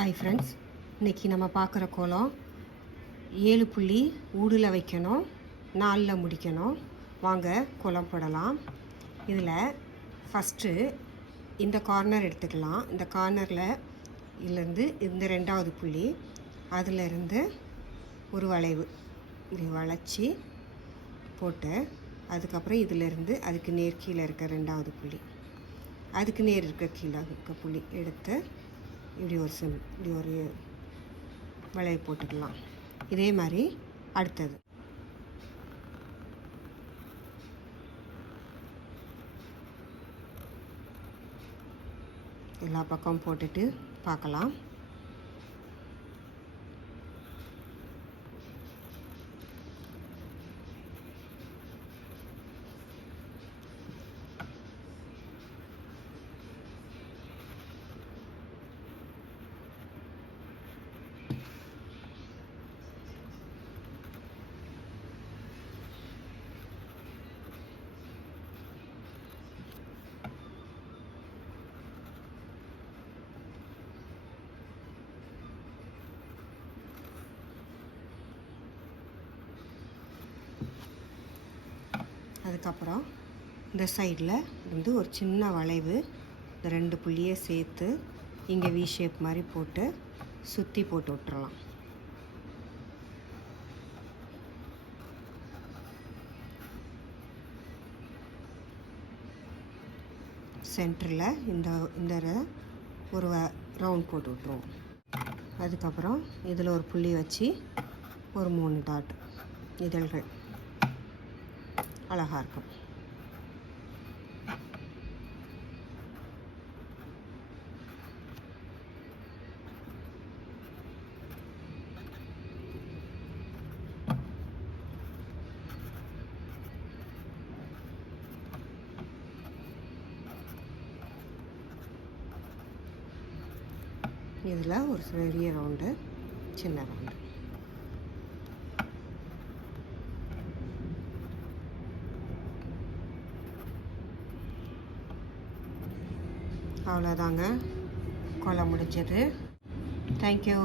Hi friends, இன்றைக்கி நம்ம பார்க்குற கோலம் 7 புள்ளி ஊடில் வைக்கணும், 4ல் முடிக்கணும். வாங்க கோலம் போடலாம். இதில் ஃபஸ்ட்டு இந்த கார்னர் எடுத்துக்கலாம். இந்த கார்னரில் இருந்து இந்த 2வது புள்ளி, அதிலிருந்து ஒரு வளைவு இது வளைச்சி போட்டு, அதுக்கப்புறம் இதிலிருந்து அதுக்கு நேர் கீழே இருக்க 2வது புள்ளி, அதுக்கு நேர் இருக்க கீழே இருக்க புள்ளி எடுத்து இப்படி ஒரு வளைவு போட்டுக்கலாம். இதே மாதிரி அடுத்தது எல்லா பக்கம் போட்டுட்டு பார்க்கலாம். அதுக்கப்புறம் இந்த சைடில் இருந்து ஒரு சின்ன வளைவு, இந்த 2 புள்ளியை சேர்த்து இங்கே வி ஷேப் மாதிரி போட்டு சுற்றி போட்டு விட்டுறலாம். சென்டரில் இந்த ஒரு ரவுண்ட் போட்டு விட்ருவோம். அதுக்கப்புறம் இதில் ஒரு புள்ளி வச்சு ஒரு 3 டாட் இதழ்கள் அழகாக இருக்கும். இதில் ஒரு பெரிய ரவுண்டு, சின்ன ரவுண்டு. அவ்வளோதாங்க, கோலம் முடிஞ்சது. தேங்க்யூ.